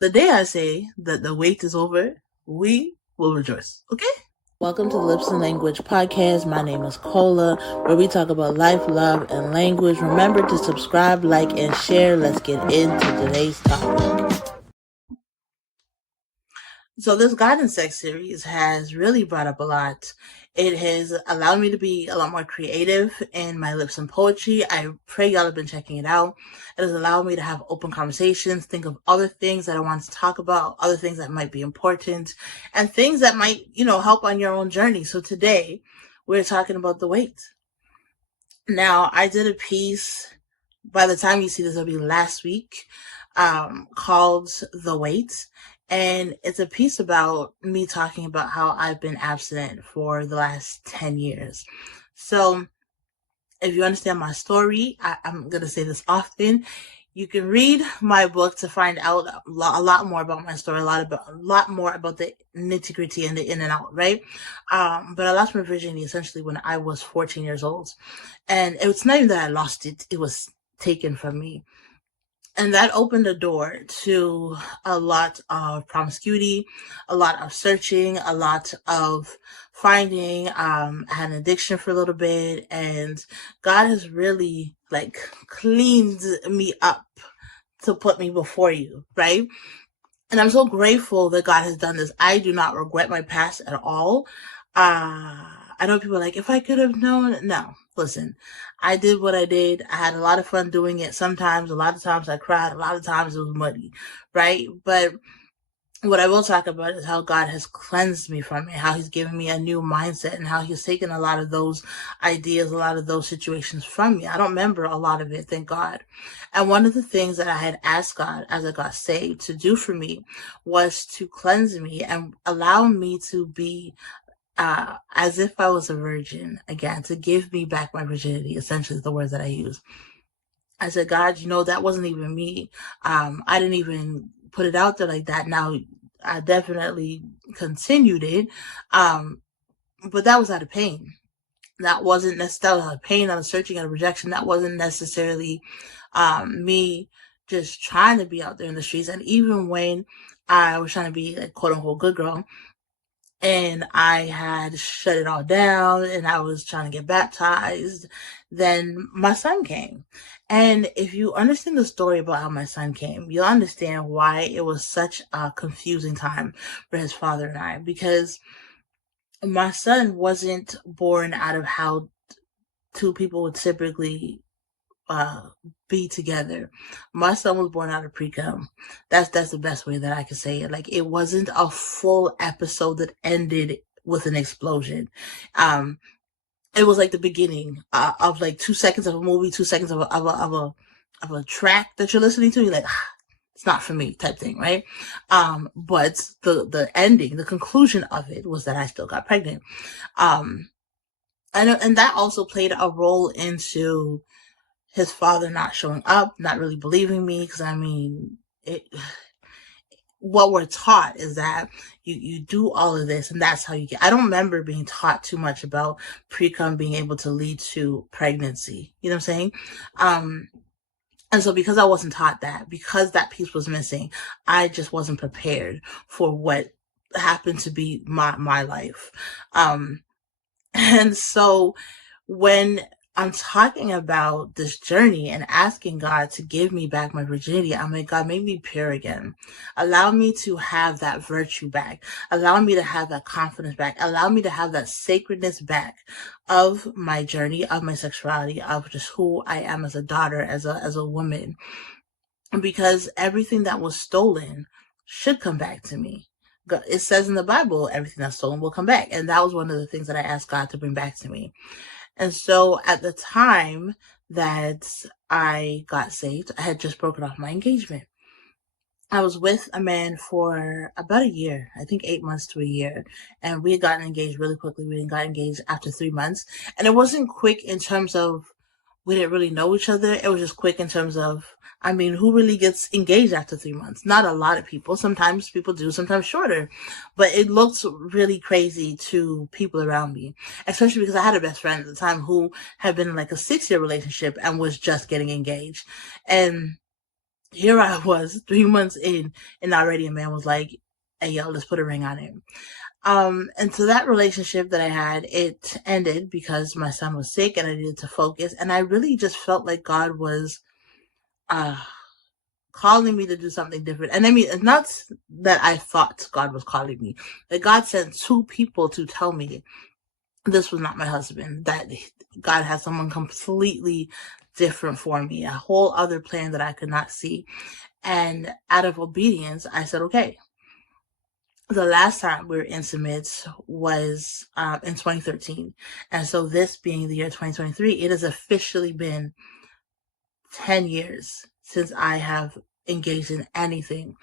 The day I say that the wait is over, we will rejoice. Okay? Welcome to the Lips and Language podcast. My name is Cola, where we talk about life, love, and language. Remember to subscribe, like, and share. Let's get into today's topic. So this God and Sex series has really brought up a lot. It has allowed me to be a lot more creative in my lips and poetry. I pray y'all have been checking it out. It has allowed me to have open conversations, think of other things that I want to talk about, other things that might be important, and things that might, help on your own journey. So today, we're talking about the wait. Now, I did a piece, by the time you see this, it'll be last week, called The Wait. And it's a piece about me talking about how I've been abstinent for the last 10 years. So if you understand my story, I'm going to say this often. You can read my book to find out a lot more about my story, a lot more about the nitty gritty and the in and out, right? But I lost my virginity essentially when I was 14 years old. And it's not even that I lost it, it was taken from me. And that opened the door to a lot of promiscuity, a lot of searching, a lot of finding. I had an addiction for a little bit, and God has really cleaned me up to put me before you, right? And I'm so grateful that God has done this. I do not regret my past at all. I know people are like, if I could have known. No, listen, I did what I did. I had a lot of fun doing it. Sometimes, a lot of times I cried. A lot of times it was muddy, right? But what I will talk about is how God has cleansed me from it, how he's given me a new mindset, and how he's taken a lot of those ideas, a lot of those situations from me. I don't remember a lot of it, thank God. And one of the things that I had asked God as I got saved to do for me was to cleanse me and allow me to be as if I was a virgin again, to give me back my virginity, essentially is the words that I use. I said, God, that wasn't even me. I didn't even put it out there like that. Now, I definitely continued it, but that was out of pain. That wasn't necessarily out of pain, out of searching, out of rejection. That wasn't necessarily me just trying to be out there in the streets. And even when I was trying to be a quote unquote good girl, and I had shut it all down and I was trying to get baptized, then my son came. And if you understand the story about how my son came, you'll understand why it was such a confusing time for his father and I, because my son wasn't born out of how two people would typically be together. My son was born out of pre-cum. That's the best way that I can say it. Like, it wasn't a full episode that ended with an explosion. It was like the beginning of like 2 seconds of a movie, 2 seconds of a track that you're listening to. You're like, it's not for me, type thing, right? But the ending, the conclusion of it was that I still got pregnant. And that also played a role into his father not showing up, not really believing me, because what we're taught is that you do all of this and that's how you get. I don't remember being taught too much about pre-cum being able to lead to pregnancy. You know what I'm saying? And so because I wasn't taught that, because that piece was missing, I just wasn't prepared for what happened to be my life. And so when I'm talking about this journey and asking God to give me back my virginity, I'm like, God, make me pure again. Allow me to have that virtue back. Allow me to have that confidence back. Allow me to have that sacredness back of my journey, of my sexuality, of just who I am as a daughter, as a woman. Because everything that was stolen should come back to me. It says in the Bible, everything that's stolen will come back. And that was one of the things that I asked God to bring back to me. And so at the time that I got saved, I had just broken off my engagement. I was with a man for about a year, I think 8 months to a year. And we had gotten engaged really quickly. We got engaged after 3 months. And it wasn't quick in terms of we didn't really know each other. It was just quick in terms of, who really gets engaged after 3 months? Not a lot of people. Sometimes people do, sometimes shorter. But it looked really crazy to people around me, especially because I had a best friend at the time who had been in like a 6-year relationship and was just getting engaged. And here I was 3 months in, and already a man was like, "Hey, yo, let's put a ring on him." And so that relationship that I had, it ended because my son was sick and I needed to focus. And I really just felt like God was uh, calling me to do something different. And I mean, it's not that I thought God was calling me. That God sent two people to tell me this was not my husband, that God had someone completely different for me, a whole other plan that I could not see. And out of obedience, I said, okay. The last time we were intimate was in 2013. And so, this being the year 2023, it has officially been 10 years since I have engaged in anything,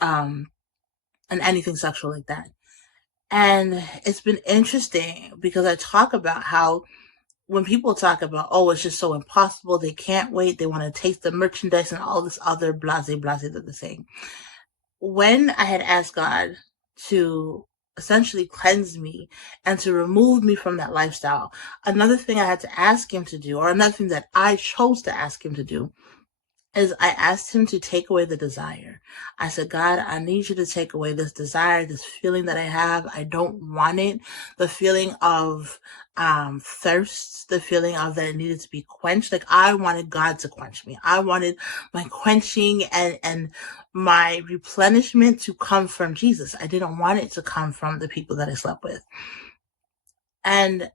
um, and anything sexual like that. And it's been interesting because I talk about how when people talk about, oh, it's just so impossible, they can't wait, they want to taste the merchandise and all this other blase blase that they're saying. When I had asked God to essentially cleanse me and to remove me from that lifestyle, another thing I had to ask him to do, or another thing that I chose to ask him to do, is I asked him to take away the desire. I said, God, I need you to take away this desire, this feeling that I have. I don't want it. The feeling of thirst, the feeling of that it needed to be quenched. Like, I wanted God to quench me. I wanted my quenching and my replenishment to come from Jesus. I didn't want it to come from the people that I slept with. And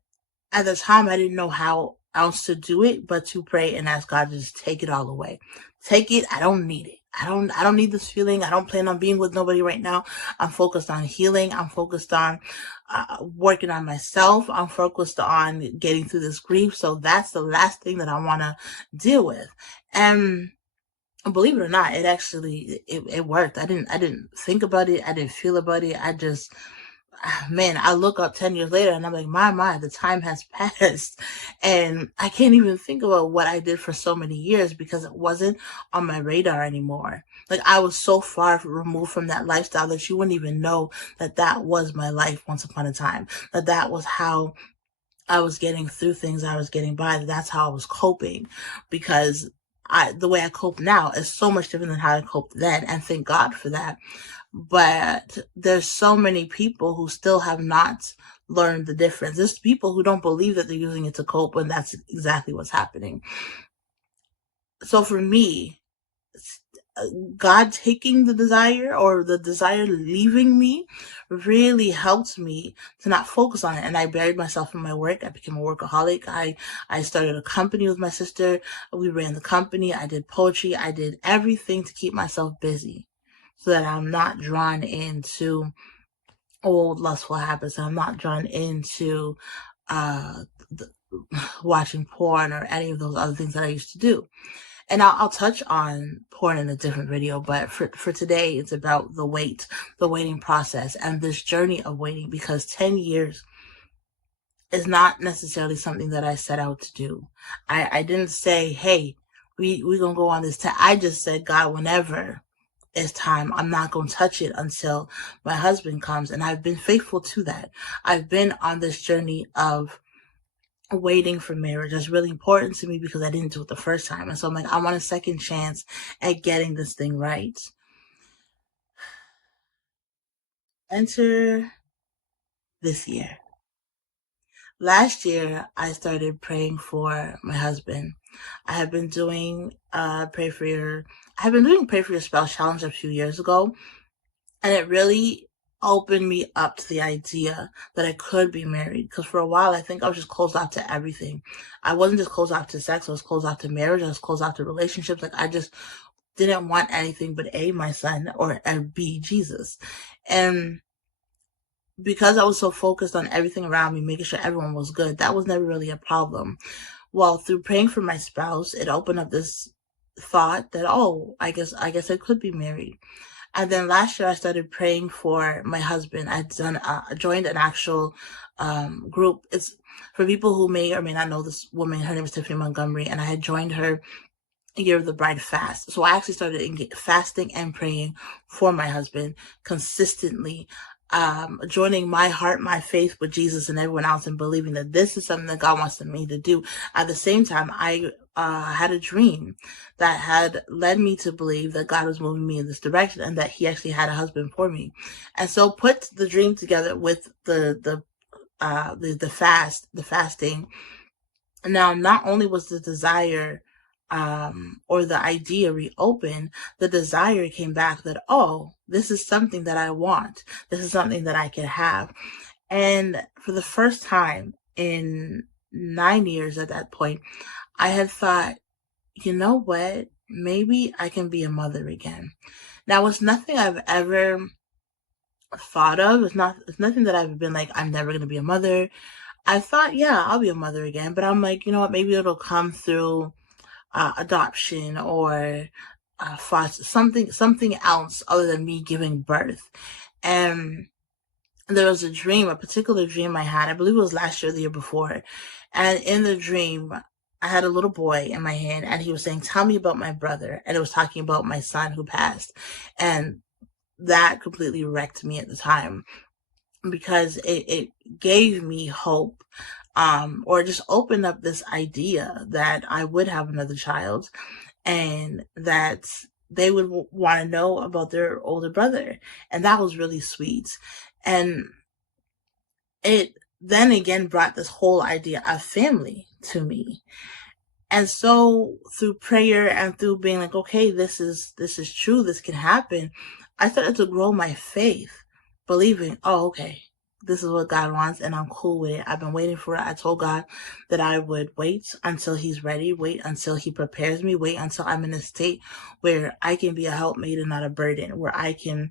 at the time, I didn't know how else to do it but to pray and ask God to just take it all away. Take it. I don't need it. I don't need this feeling. I don't plan on being with nobody right now. I'm focused on healing. I'm focused on working on myself. I'm focused on getting through this grief. So that's the last thing that I want to deal with. And believe it or not, it worked. I didn't think about it. I didn't feel about it. I just, man, I look up 10 years later and I'm like, my, the time has passed. And I can't even think about what I did for so many years because it wasn't on my radar anymore. Like, I was so far removed from that lifestyle that you wouldn't even know that that was my life once upon a time, that that was how I was getting through things, I was getting by, that that's how I was coping. Because the way I cope now is so much different than how I coped then. And thank God for that. But there's so many people who still have not learned the difference. There's people who don't believe that they're using it to cope when that's exactly what's happening. So for me, God taking the desire or the desire leaving me really helped me to not focus on it. And I buried myself in my work. I became a workaholic. I started a company with my sister. We ran the company. I did poetry. I did everything to keep myself busy so that I'm not drawn into old lustful habits. I'm not drawn into uh, watching porn or any of those other things that I used to do. And I'll touch on porn in a different video, but for today, it's about the waiting process and this journey of waiting, because 10 years is not necessarily something that I set out to do. I didn't say, hey, we're going to go on this. I just said, God, whenever it's time, I'm not going to touch it until my husband comes. And I've been faithful to that. I've been on this journey of waiting for marriage. That's really important to me because I didn't do it the first time. And so I'm like, I want a second chance at getting this thing right. Enter this year. Last year, I started praying for my husband. I have been doing I have been doing pray for your spouse challenge a few years ago, and it really opened me up to the idea that I could be married. Because for a while, I think I was just closed off to everything. I wasn't just closed off to sex. I was closed off to marriage. I was closed off to relationships. Like, I just didn't want anything but A, my son, or B, Jesus. And because I was so focused on everything around me, making sure everyone was good, that was never really a problem. Well, through praying for my spouse, it opened up this thought that, oh, I guess I could be married. And then last year I started praying for my husband. Joined an actual group. It's for people who may or may not know this woman. Her name is Tiffany Montgomery, and I had joined her Year of the Bride fast. So I actually started fasting and praying for my husband consistently. joining my heart, my faith with Jesus and everyone else, and believing that this is something that God wants me to do. At the same time, I had a dream that had led me to believe that God was moving me in this direction and that He actually had a husband for me. And so put the dream together with the fasting. Now, not only was the desire or the idea reopened, the desire came back that, oh, this is something that I want. This is something that I can have. And for the first time in 9 years at that point, I had thought, you know what? Maybe I can be a mother again. Now, it's nothing I've ever thought of. It's nothing that I've been like, I'm never going to be a mother. I thought, yeah, I'll be a mother again. But I'm like, you know what? Maybe it'll come through adoption or foster, something else other than me giving birth. And there was a particular dream I had. I believe it was last year, the year before. And in the dream, I had a little boy in my hand, and he was saying, "Tell me about my brother." And it was talking about my son who passed. And that completely wrecked me at the time, because it gave me hope, or just opened up this idea that I would have another child and that they would want to know about their older brother. And that was really sweet. And it then again brought this whole idea of family to me. And so through prayer and through being like, okay, this is true, this can happen, I started to grow my faith, believing, oh, okay, this is what God wants and I'm cool with it. I've been waiting for it. I told God that I would wait until He's ready, wait until He prepares me, wait until I'm in a state where I can be a helpmate and not a burden, where I can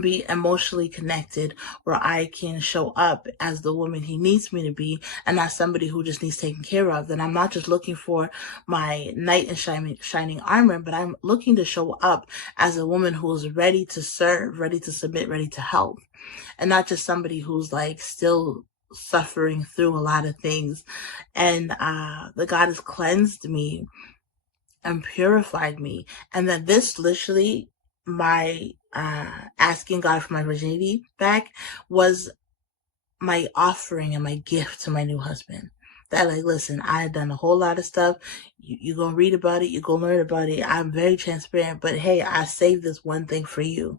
be emotionally connected, where I can show up as the woman He needs me to be and not somebody who just needs taken care of. Then I'm not just looking for my knight in shining armor, but I'm looking to show up as a woman who is ready to serve, ready to submit, ready to help, and not just somebody who's like still suffering through a lot of things. And the God has cleansed me and purified me, and that this literally, my asking God for my virginity back, was my offering and my gift to my new husband. That, like, listen, I had done a whole lot of stuff. You gonna read about it, you gonna learn about it. I'm very transparent, but hey, I saved this one thing for you.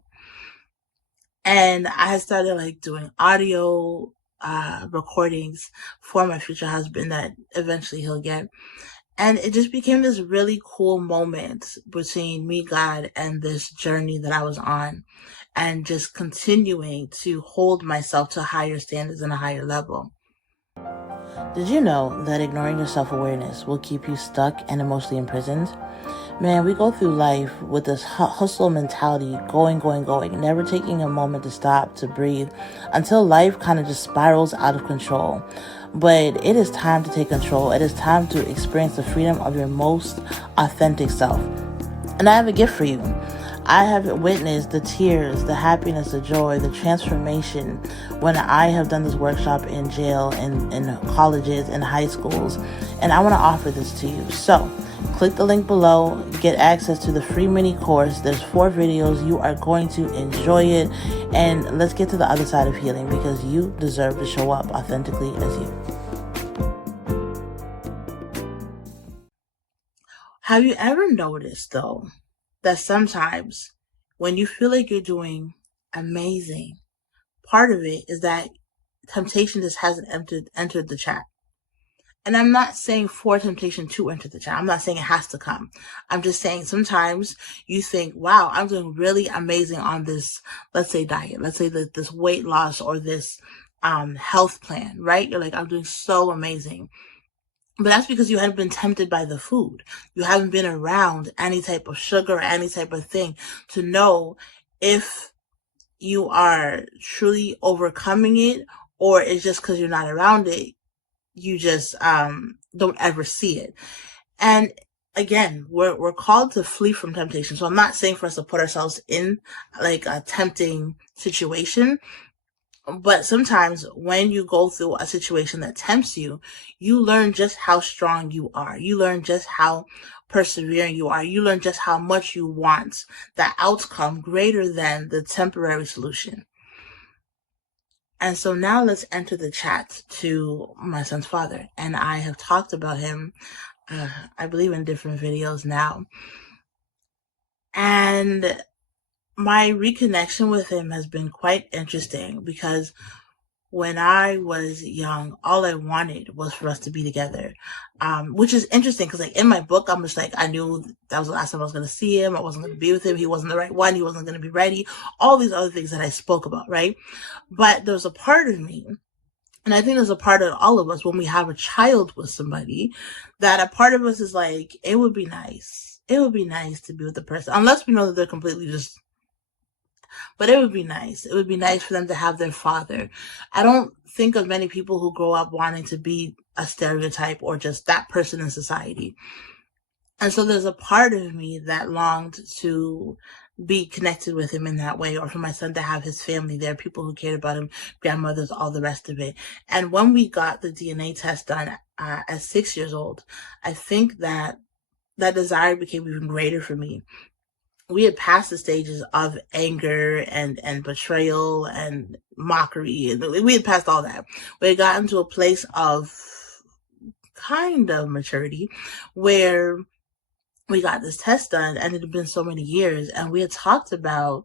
And I had started like doing audio recordings for my future husband that eventually he'll get. And it just became this really cool moment between me, God, and this journey that I was on, and just continuing to hold myself to higher standards and a higher level. Did you know that ignoring your self-awareness will keep you stuck and emotionally imprisoned? Man, we go through life with this hustle mentality, going, never taking a moment to stop, to breathe, until life kind of just spirals out of control. But it is time to take control. It is time to experience the freedom of your most authentic self. And I have a gift for you. I have witnessed the tears, the happiness, the joy, the transformation when I have done this workshop in jail, in colleges, in high schools. And I want to offer this to you. So click the link below, get access to the free mini course. There's 4 videos. You are going to enjoy it. And let's get to the other side of healing, because you deserve to show up authentically as you. Have you ever noticed, though, that sometimes when you feel like you're doing amazing, part of it is that temptation just hasn't entered the chat? And I'm not saying for temptation to enter the chat. I'm not saying it has to come. I'm just saying sometimes you think, wow, I'm doing really amazing on this, let's say diet, let's say that this weight loss or this health plan, right? You're like, I'm doing so amazing. But that's because you haven't been tempted by the food. You haven't been around any type of sugar or any type of thing to know if you are truly overcoming it, or it's just because you're not around it, you just don't ever see it. And again, we're called to flee from temptation. So I'm not saying for us to put ourselves in like a tempting situation, but sometimes when you go through a situation that tempts you, you learn just how strong you are. You learn just how persevering you are. You learn just how much you want that outcome greater than the temporary solution. And so now let's enter the chat to my son's father. And I have talked about him, I believe, in different videos now. And my reconnection with him has been quite interesting because when I was young, all I wanted was for us to be together, which is interesting because, like, in my book, I'm just like, I knew that was the last time I was going to see him. I wasn't going to be with him. He wasn't the right one. He wasn't going to be ready. All these other things that I spoke about, right? But there's a part of me, and I think there's a part of all of us when we have a child with somebody, that a part of us is like, it would be nice. It would be nice to be with the person, unless we know that they're completely just, but it would be nice. It would be nice for them to have their father. I don't think of many people who grow up wanting to be a stereotype or just that person in society. And so there's a part of me that longed to be connected with him in that way, or for my son to have his family there, people who cared about him, grandmothers, all the rest of it. And when we got the DNA test done at 6 years old, I think that that desire became even greater for me. We had passed the stages of anger and betrayal and mockery, and we had passed all that. We had gotten to a place of kind of maturity where we got this test done, and it had been so many years, and we had talked about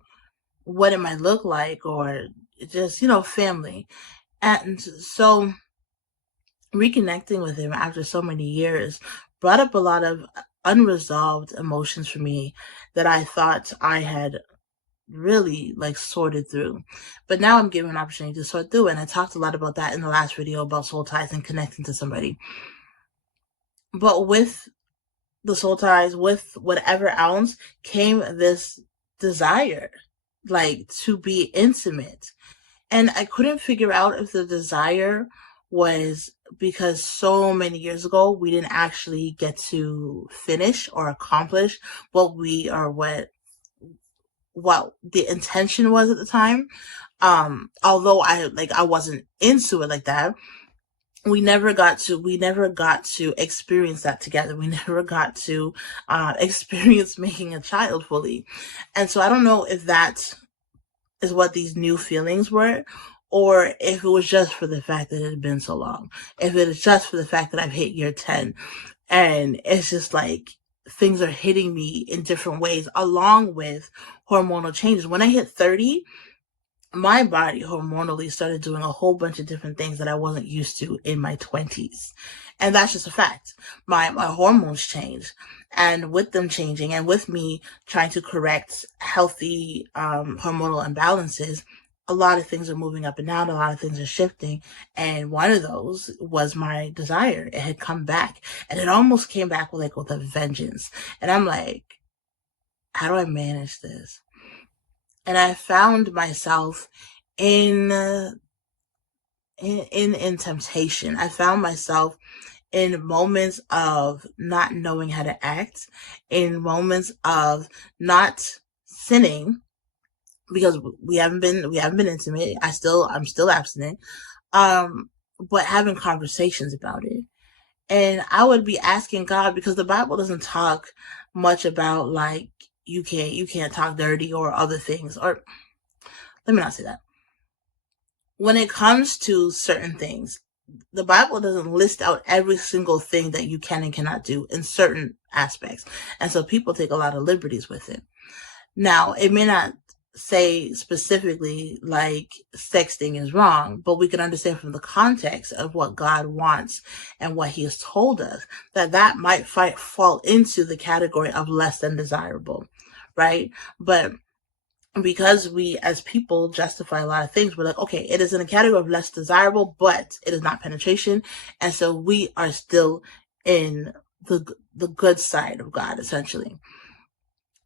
what it might look like, or just, family. And so reconnecting with him after so many years brought up a lot of unresolved emotions for me that I thought I had really like sorted through. But now I'm given an opportunity to sort through, and I talked a lot about that in the last video about soul ties and connecting to somebody. But with the soul ties, with whatever else, came this desire, like, to be intimate. And I couldn't figure out if the desire was because so many years ago we didn't actually get to finish or accomplish what the intention was at the time. Although I wasn't into it like that, we never got to experience that together. We never got to experience making a child fully. And so I don't know if that is what these new feelings were, or if it was just for the fact that it had been so long. If it is just for the fact that I've hit year 10, and it's just like things are hitting me in different ways along with hormonal changes. When I hit 30, my body hormonally started doing a whole bunch of different things that I wasn't used to in my 20s. And that's just a fact. My hormones changed. And with them changing, and with me trying to correct healthy hormonal imbalances, a lot of things are moving up and down, a lot of things are shifting. And one of those was my desire. It had come back. And it almost came back with a vengeance. And I'm like, how do I manage this? And I found myself in in temptation. I found myself in moments of not knowing how to act, in moments of not sinning because we haven't been intimate. I'm still abstinent. But having conversations about it. And I would be asking God, because the Bible doesn't talk much about, like, you can't talk dirty or other things, or let me not say that. When it comes to certain things, the Bible doesn't list out every single thing that you can and cannot do in certain aspects. And so people take a lot of liberties with it. Now, it may not say specifically like sexting is wrong, but we can understand from the context of what God wants and what he has told us that might fall into the category of less than desirable, right? But because we as people justify a lot of things, we're like, okay, it is in a category of less desirable, but it is not penetration. And so we are still in the good side of God, essentially.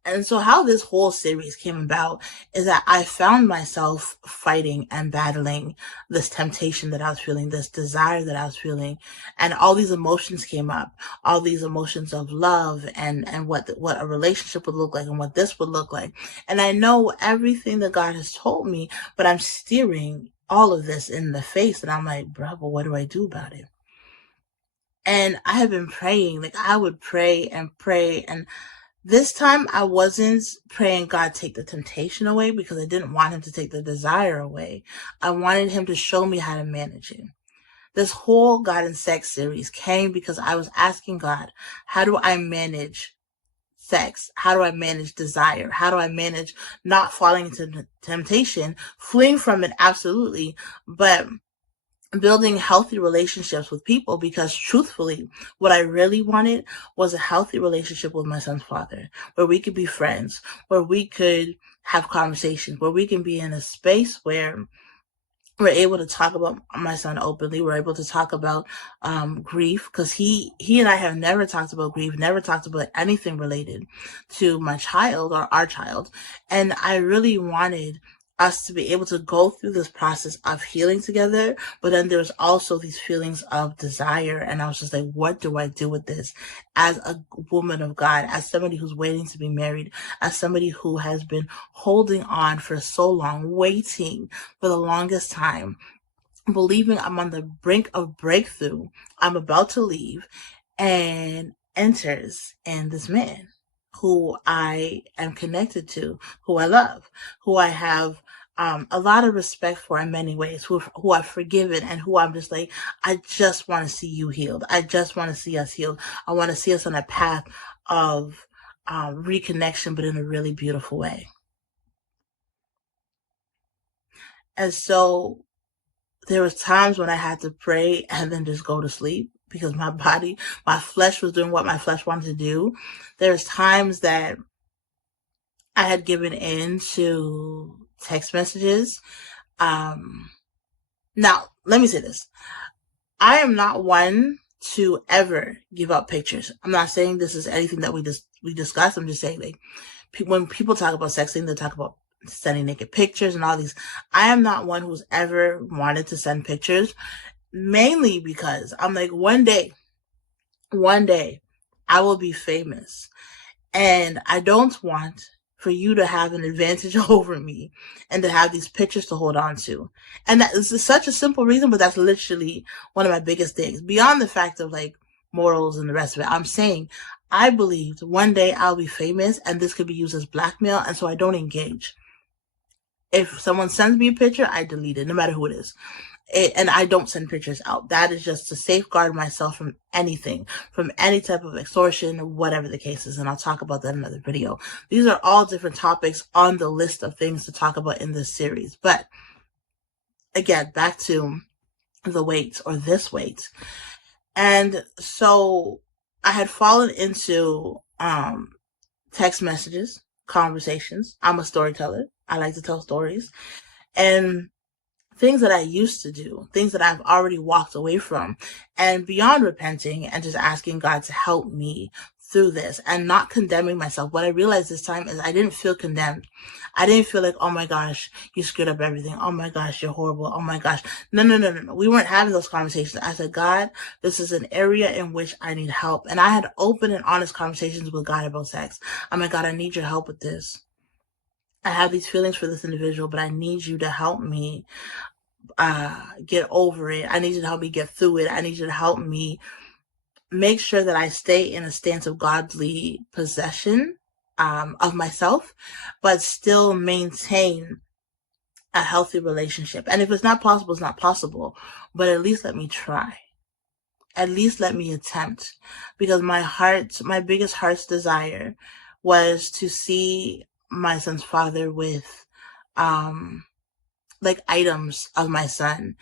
And so how this whole series came about is that I found myself fighting and battling this temptation that I was feeling, this desire that I was feeling, and all these emotions came up, all these emotions of love and what a relationship would look like and what this would look like. And I know everything that God has told me, but I'm steering all of this in the face, and I'm like, bro, but what do I do about it? And I have been praying, like I would pray and pray, and This time I wasn't praying God take the temptation away because I didn't want him to take the desire away. I wanted him to show me how to manage it. This whole God and Sex series came because I was asking God, how do I manage sex? How do I manage desire? How do I manage not falling into temptation, fleeing from it? Absolutely. But building healthy relationships with people, because truthfully, what I really wanted was a healthy relationship with my son's father, where we could be friends, where we could have conversations, where we can be in a space where we're able to talk about my son openly. We're able to talk about grief, because he and I have never talked about grief, never talked about anything related to my child or our child. And I really wanted us to be able to go through this process of healing together, but then there's also these feelings of desire. And I was just like, what do I do with this as a woman of God, as somebody who's waiting to be married, as somebody who has been holding on for so long, waiting for the longest time, believing I'm on the brink of breakthrough. I'm about to leave, and enters in this man who I am connected to, who I love, who I have a lot of respect for in many ways, who I've forgiven, and who I'm just like, I just want to see you healed. I just want to see us healed. I want to see us on a path of reconnection, but in a really beautiful way. And so there was times when I had to pray and then just go to sleep because my body, my flesh was doing what my flesh wanted to do. There's times that I had given in to text messages. Um, Now, let me say this. I am not one to ever give up pictures. I'm not saying this is anything that we discussed. I'm just saying, like, when people talk about sexting, they talk about sending naked pictures and all these. I am not one who's ever wanted to send pictures, mainly because I'm like, one day, I will be famous. And I don't want for you to have an advantage over me and to have these pictures to hold on to. And that is such a simple reason, but that's literally one of my biggest things. Beyond the fact of like morals and the rest of it, I'm saying I believed one day I'll be famous and this could be used as blackmail, and so I don't engage. If someone sends me a picture, I delete it, no matter who it is. And I don't send pictures out. That is just to safeguard myself from anything, from any type of extortion, whatever the case is. And I'll talk about that in another video. These are all different topics on the list of things to talk about in this series. But again, back to the weight, or this weight. And so I had fallen into text messages, conversations. I'm a storyteller. I like to tell stories. And things that I used to do, things that I've already walked away from, and beyond repenting and just asking God to help me through this and not condemning myself. What I realized this time is I didn't feel condemned. I didn't feel like, oh my gosh, you screwed up everything. Oh my gosh, you're horrible. Oh my gosh. No. We weren't having those conversations. I said, God, this is an area in which I need help. And I had open and honest conversations with God about sex. I'm like, God, I need your help with this. I have these feelings for this individual, but I need you to help me get over it. I need you to help me get through it. I need you to help me make sure that I stay in a stance of godly possession of myself, but still maintain a healthy relationship. And if it's not possible, it's not possible. But at least let me try. At least let me attempt. Because my biggest heart's desire was to see my son's father with like items of my son,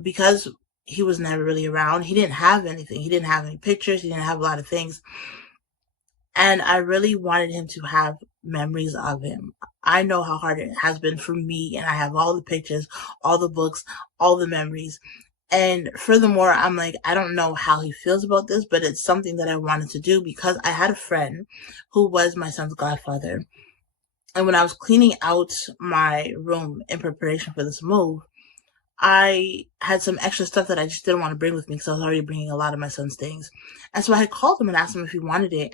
because he was never really around. He didn't have anything. He didn't have any pictures. He didn't have a lot of things. And I really wanted him to have memories of him. I know how hard it has been for me, and I have all the pictures, all the books, all the memories. And furthermore, I'm like, I don't know how he feels about this, but it's something that I wanted to do because I had a friend who was my son's godfather. And when I was cleaning out my room in preparation for this move, I had some extra stuff that I just didn't want to bring with me because I was already bringing a lot of my son's things. And so I had called him and asked him if he wanted it,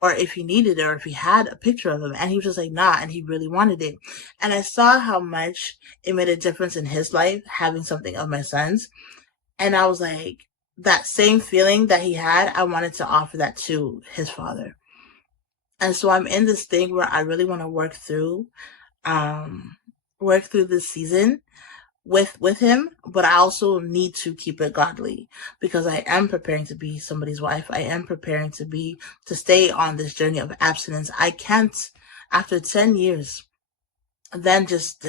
or if he needed it, or if he had a picture of him. And he was just like, nah, and he really wanted it. And I saw how much it made a difference in his life having something of my son's. And I was like, that same feeling that he had, I wanted to offer that to his father. And so I'm in this thing where I really want to um, work through this season with him, but I also need to keep it godly because I am preparing to be somebody's wife. I am preparing to stay on this journey of abstinence. I can't, after 10 years, then just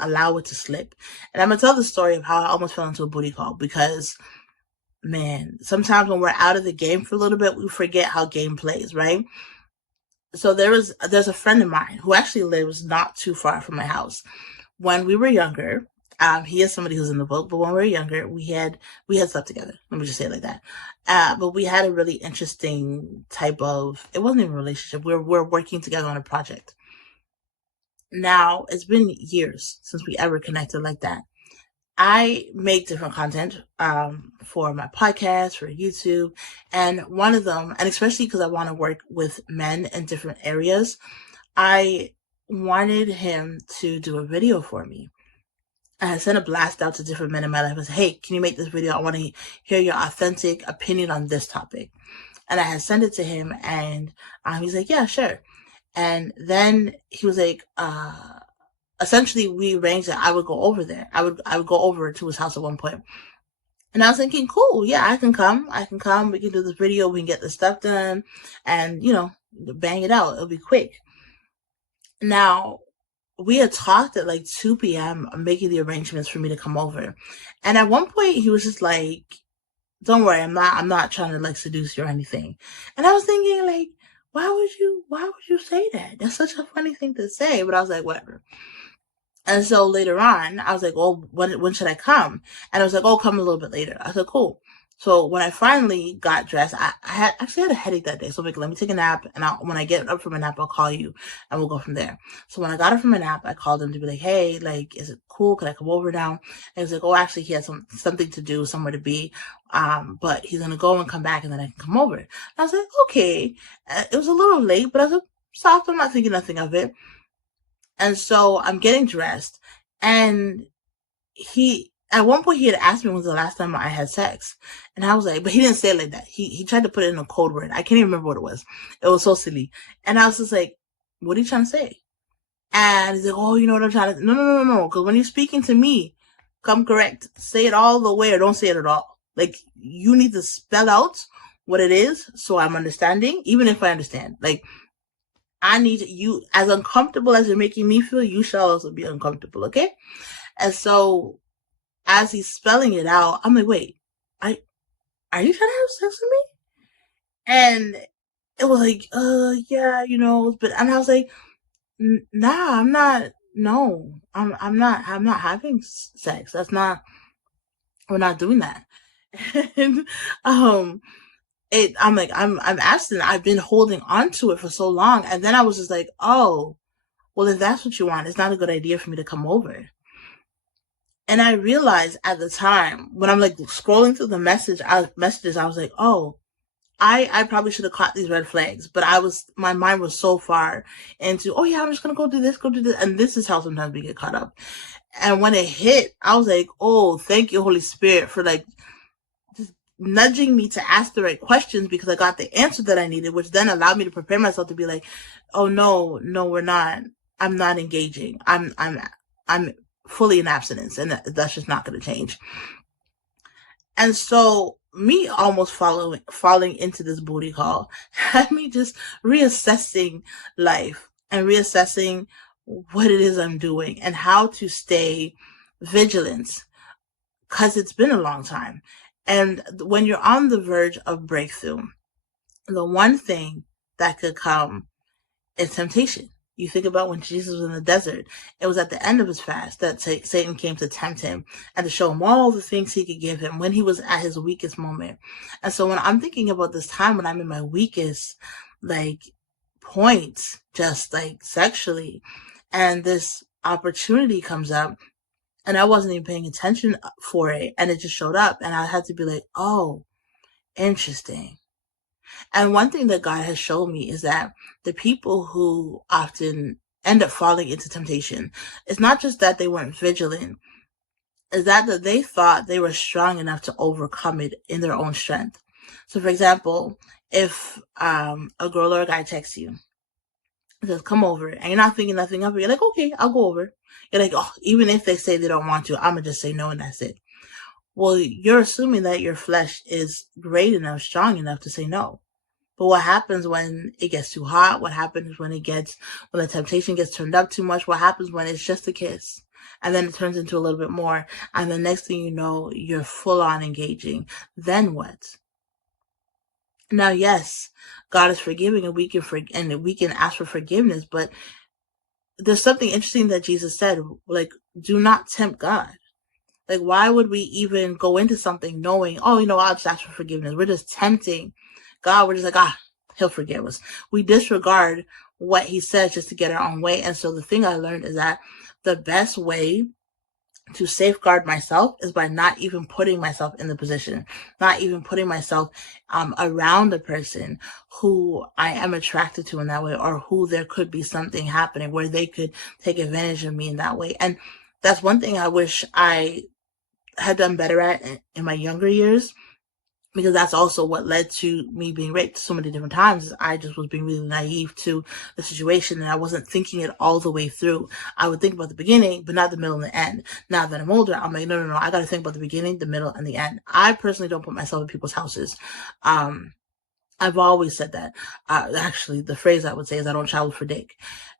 allow it to slip. And I'm gonna tell the story of how I almost fell into a booty call because, man, sometimes when we're out of the game for a little bit, we forget how game plays, right? So there's a friend of mine who actually lives not too far from my house. When we were younger, he is somebody who's in the book, but when we were younger, we had slept together. Let me just say it like that. But we had a really interesting type of, it wasn't even a relationship. We're working together on a project. Now it's been years since we ever connected like that. I make different content for my podcast, for YouTube, and one of them, and especially because I want to work with men in different areas, I wanted him to do a video for me. I had sent a blast out to different men in my life. I said, hey, can you make this video? I want to hear your authentic opinion on this topic. And I had sent it to him, and he's like, yeah, sure. And then he was like, essentially we arranged that I would go over there. I would go over to his house at one point. And I was thinking, cool, yeah, I can come. I can come. We can do this video. We can get this stuff done and, bang it out. It'll be quick. Now, we had talked at like 2 p.m. making the arrangements for me to come over. And at one point he was just like, don't worry, I'm not trying to like seduce you or anything. And I was thinking like, why would you say that? That's such a funny thing to say. But I was like, whatever. And so later on, I was like, oh, when should I come? And I was like, oh, come a little bit later. I said, cool. So when I finally got dressed, I had a headache that day. So I'm like, let me take a nap. And when I get up from a nap, I'll call you and we'll go from there. So when I got up from a nap, I called him to be like, hey, like, is it cool? Can I come over now? And he was like, oh, actually, he has something to do, somewhere to be. But he's going to go and come back and then I can come over. And I was like, okay. It was a little late, but I was like, soft. I'm not thinking nothing of it. And so I'm getting dressed, and at one point he had asked me when was the last time I had sex. And I was like, but he didn't say it like that. He tried to put it in a code word. I can't even remember what it was. It was so silly. And I was just like, what are you trying to say? And he's like, oh, you know what I'm trying to, no. Cause when you're speaking to me, come correct. Say it all the way or don't say it at all. Like, you need to spell out what it is so I'm understanding, even if I understand. Like, I need you, as uncomfortable as you're making me feel, you shall also be uncomfortable, okay? And so as he's spelling it out, I'm like, wait, are you trying to have sex with me? And it was like, yeah, but and I was like, nah, I'm not. No, I'm not having sex. That's not. We're not doing that. And I'm like, I'm abstinent. I've been holding on to it for so long, and then I was just like, oh, well, if that's what you want, it's not a good idea for me to come over. And I realized at the time when I'm like scrolling through the messages, I was like, oh, I probably should have caught these red flags, but my mind was so far into, oh yeah, I'm just gonna go do this, and this is how sometimes we get caught up. And when it hit, I was like, oh, thank you, Holy Spirit, for like just nudging me to ask the right questions because I got the answer that I needed, which then allowed me to prepare myself to be like, oh no, we're not. I'm not engaging. I'm fully in abstinence, and that's just not going to change. And so me almost falling into this booty call had me just reassessing life and reassessing what it is I'm doing and how to stay vigilant because it's been a long time. And when you're on the verge of breakthrough, the one thing that could come is temptation. You think about when Jesus was in the desert, it was at the end of his fast that Satan came to tempt him and to show him all the things he could give him when he was at his weakest moment. And so when I'm thinking about this time when I'm in my weakest, like, point, just like sexually, and this opportunity comes up, and I wasn't even paying attention for it, and it just showed up, and I had to be like, oh, interesting. And one thing that God has shown me is that the people who often end up falling into temptation, it's not just that they weren't vigilant, is that they thought they were strong enough to overcome it in their own strength. So for example, if a girl or a guy texts you It says, come over. And you're not thinking nothing of it. You're like, okay, I'll go over. You're like, oh, even if they say they don't want to, I'm going to just say no and that's it. Well, you're assuming that your flesh is great enough, strong enough to say no. But what happens when it gets too hot? What happens when the temptation gets turned up too much? What happens when it's just a kiss? And then it turns into a little bit more. And the next thing you know, you're full on engaging. Then what? Now, yes, God is forgiving and we can ask for forgiveness, but there's something interesting that Jesus said, like, do not tempt God. Like, why would we even go into something knowing, oh, I'll just ask for forgiveness? We're just tempting God. We're just like, he'll forgive us. We disregard what he says just to get our own way. And so the thing I learned is that the best way to safeguard myself is by not even putting myself in the position, not even putting myself around a person who I am attracted to in that way, or who there could be something happening where they could take advantage of me in that way. And that's one thing I wish I had done better at in my younger years, because that's also what led to me being raped so many different times. I just was being really naive to the situation, and I wasn't thinking it all the way through. I would think about the beginning, but not the middle and the end. Now that I'm older, I'm like, no, I got to think about the beginning, the middle, and the end. I personally don't put myself in people's houses. I've always said that. Actually, the phrase I would say is, I don't travel for dick.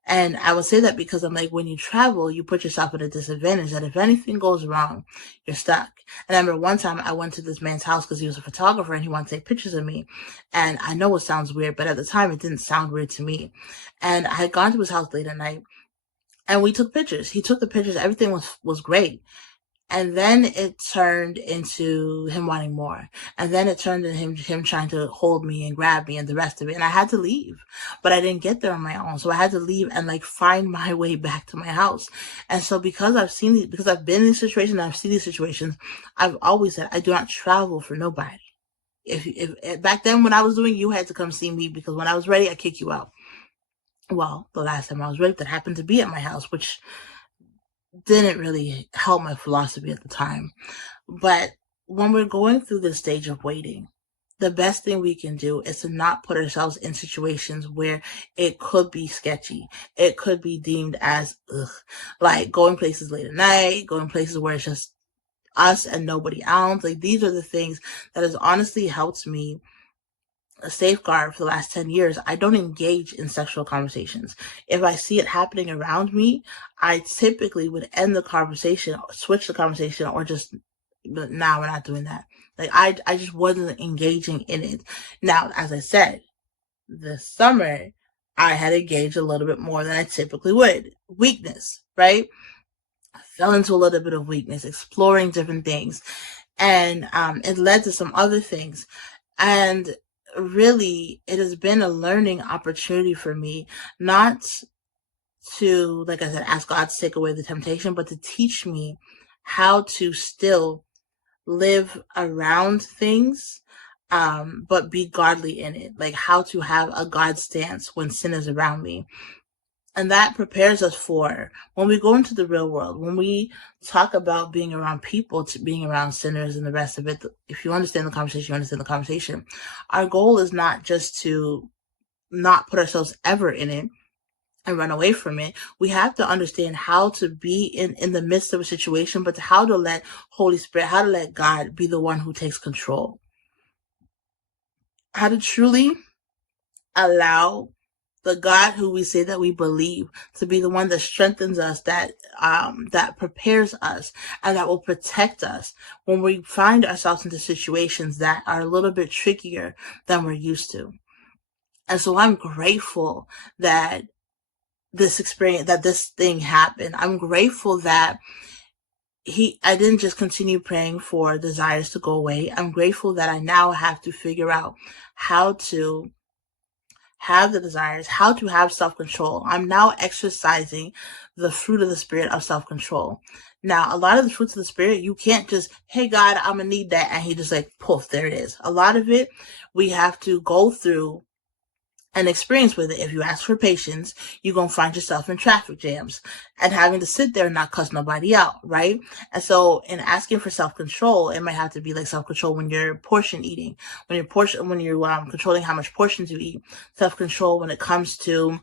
And I would say that because I'm like, when you travel, you put yourself at a disadvantage that if anything goes wrong, you're stuck. And I remember one time I went to this man's house because he was a photographer and he wanted to take pictures of me. And I know it sounds weird, but at the time it didn't sound weird to me. And I had gone to his house late at night and we took pictures. He took the pictures. Everything was great. And then it turned into him wanting more. And then it turned into him trying to hold me and grab me and the rest of it. And I had to leave, but I didn't get there on my own. So I had to leave and like find my way back to my house. And so because I've been in these situations and I've seen these situations, I've always said, I do not travel for nobody. If back then when I was doing, you had to come see me, because when I was ready, I kick you out. Well, the last time I was raped, that happened to be at my house, which didn't really help my philosophy at the time. But when we're going through this stage of waiting, the best thing we can do is to not put ourselves in situations where it could be sketchy. It could be deemed as, like going places late at night, going places where it's just us and nobody else. Like, these are the things that has honestly helped me a safeguard for the last 10 years. I don't engage in sexual conversations. If I see it happening around me, I typically would end the conversation, switch the conversation, or just, but now we're not doing that. Like, I just wasn't engaging in it. Now, as I said, this summer, I had engaged a little bit more than I typically would. Weakness, right? I fell into a little bit of weakness, exploring different things. And it led to some other things. And really, it has been a learning opportunity for me, not to, like I said, ask God to take away the temptation, but to teach me how to still live around things, but be godly in it. Like, how to have a God stance when sin is around me. And that prepares us for when we go into the real world, when we talk about being around people, to being around sinners and the rest of it. If you understand the conversation, you understand the conversation. Our goal is not just to not put ourselves ever in it and run away from it. We have to understand how to be in the midst of a situation, but how to let Holy Spirit, how to let God be the one who takes control. How to truly allow the God who we say that we believe to be the one that strengthens us, that prepares us, and that will protect us when we find ourselves into situations that are a little bit trickier than we're used to. And so I'm grateful that this thing happened. I'm grateful that I didn't just continue praying for desires to go away. I'm grateful that I now have to figure out how to have the desires, how to have self-control. I'm now exercising the fruit of the Spirit of self-control. Now, a lot of the fruits of the Spirit, you can't just, hey, God, I'm going to need that. And he just like, poof, there it is. A lot of it, we have to go through an experience with it. If you ask for patience, you're going to find yourself in traffic jams and having to sit there and not cuss nobody out, right? And so in asking for self-control, it might have to be like self-control when you're portion eating, when you're controlling how much portions you eat, self-control when it comes to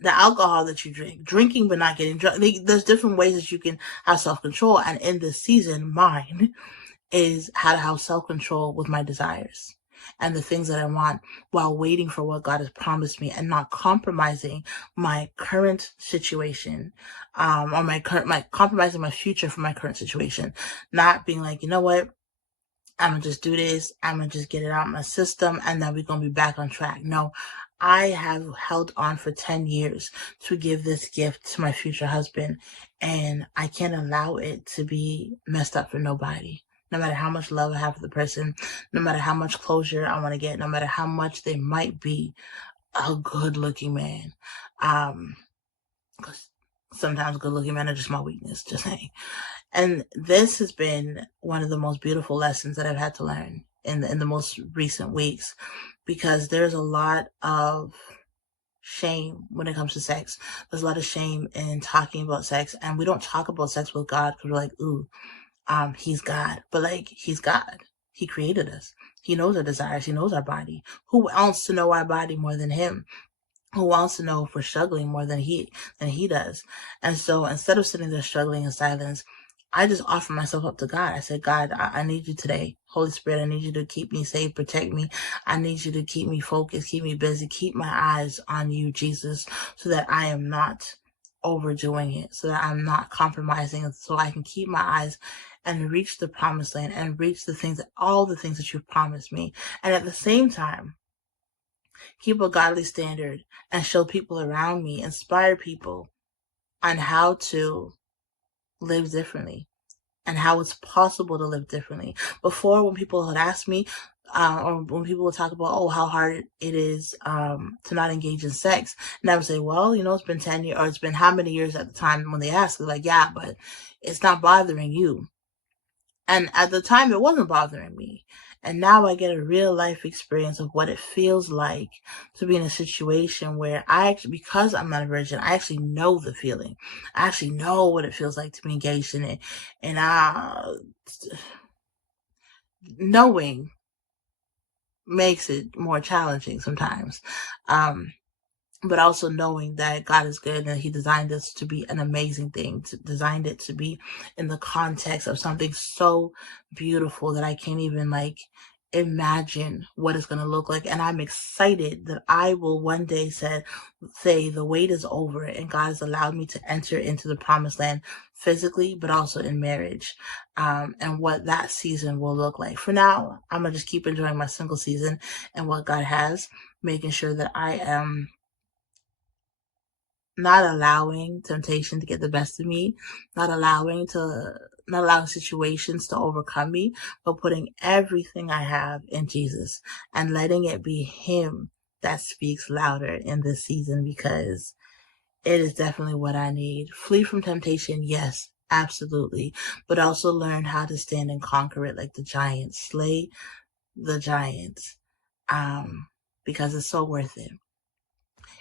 the alcohol that you drink, drinking but not getting drunk. There's different ways that you can have self-control. And in this season, mine is how to have self-control with my desires and the things that I want while waiting for what God has promised me and not compromising my current situation, or my compromising my future for my current situation. Not being like, you know what, I'm gonna just do this, I'm gonna just get it out of my system, and then we're gonna be back on track. No, I have held on for 10 years to give this gift to my future husband, and I can't allow it to be messed up for nobody. No matter how much love I have for the person, no matter how much closure I want to get, no matter how much they might be a good looking man. Because sometimes good looking men are just my weakness, just saying. And this has been one of the most beautiful lessons that I've had to learn in the most recent weeks, because there's a lot of shame when it comes to sex. There's a lot of shame in talking about sex, and we don't talk about sex with God because we're like, ooh, he's God. But like, he's God. He created us. He knows our desires. He knows our body. Who else to know our body more than him? Who wants to know if we're struggling more than he does? And so instead of sitting there struggling in silence, I just offer myself up to God. I said, God, I need you today. Holy Spirit, I need you to keep me safe, protect me. I need you to keep me focused, keep me busy, keep my eyes on you, Jesus, so that I am not overdoing it, so that I'm not compromising, so I can keep my eyes and reach the promised land and reach all the things that you've promised me. And at the same time, keep a godly standard and show people around me, inspire people on how to live differently and how it's possible to live differently. Before, when people had asked me, or when people would talk about, oh, how hard it is to not engage in sex, and I would say, well, it's been 10 years, or it's been how many years at the time when they asked, they're like, yeah, but it's not bothering you. And at the time, it wasn't bothering me. And now I get a real life experience of what it feels like to be in a situation where because I'm not a virgin, I actually know the feeling. I actually know what it feels like to be engaged in it. And knowing makes it more challenging sometimes. But also knowing that God is good and he designed this to be an amazing thing, designed it to be in the context of something so beautiful that I can't even imagine what it's going to look like. And I'm excited that I will one day say the wait is over and God has allowed me to enter into the promised land physically, but also in marriage, and what that season will look like. For now, I'm going to just keep enjoying my single season and what God has, making sure that I am not allowing temptation to get the best of me, not allowing situations to overcome me, but putting everything I have in Jesus and letting it be him that speaks louder in this season, because it is definitely what I need. Flee from temptation, yes, absolutely, but also learn how to stand and conquer it like the giants. Slay the giants, because it's so worth it.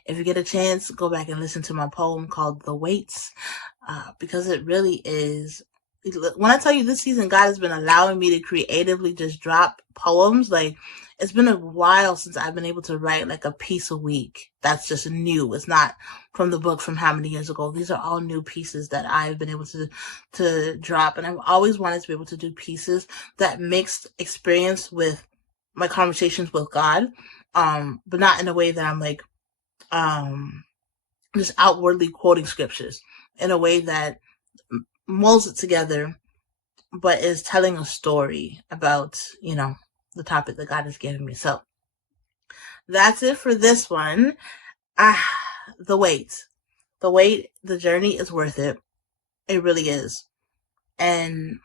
If you get a chance, go back and listen to my poem called The Weights, because it really is. When I tell you this season, God has been allowing me to creatively just drop poems. Like, it's been a while since I've been able to write like a piece a week. That's just new. It's not from the book from how many years ago. These are all new pieces that I've been able to drop. And I've always wanted to be able to do pieces that mixed experience with my conversations with God, but not in a way that I'm like, just outwardly quoting scriptures, in a way that molds it together, but is telling a story about, the topic that God has given me. So that's it for this one. The wait. The journey is worth it. It really is. And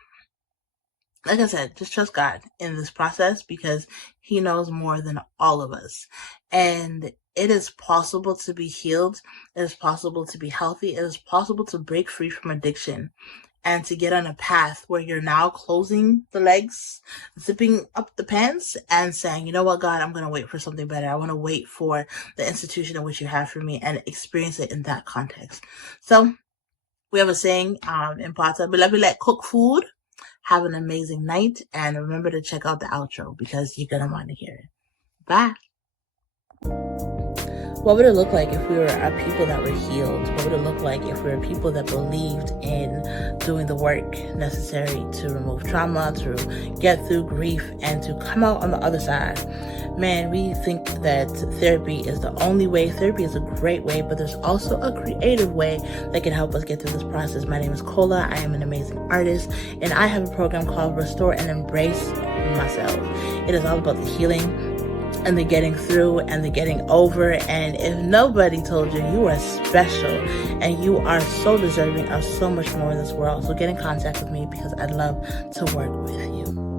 like I said, just trust God in this process, because he knows more than all of us. And it is possible to be healed. It is possible to be healthy. It is possible to break free from addiction and to get on a path where you're now closing the legs, zipping up the pants, and saying, you know what, God, I'm going to wait for something better. I want to wait for the institution in which you have for me and experience it in that context. So we have a saying in Pata, Bilabile, cook food. Have an amazing night, and remember to check out the outro because you're going to want to hear it. Bye. What would it look like if we were a people that were healed? What would it look like if we were people that believed in doing the work necessary to remove trauma, to get through grief, and to come out on the other side? Man, we think that therapy is the only way. Therapy is a great way, but there's also a creative way that can help us get through this process. My name is Kola. I am an amazing artist, and I have a program called Restore and Embrace Myself. It is all about the healing and the getting through and the getting over. And if nobody told you, you are special and you are so deserving of so much more in this world. So get in contact with me because I'd love to work with you.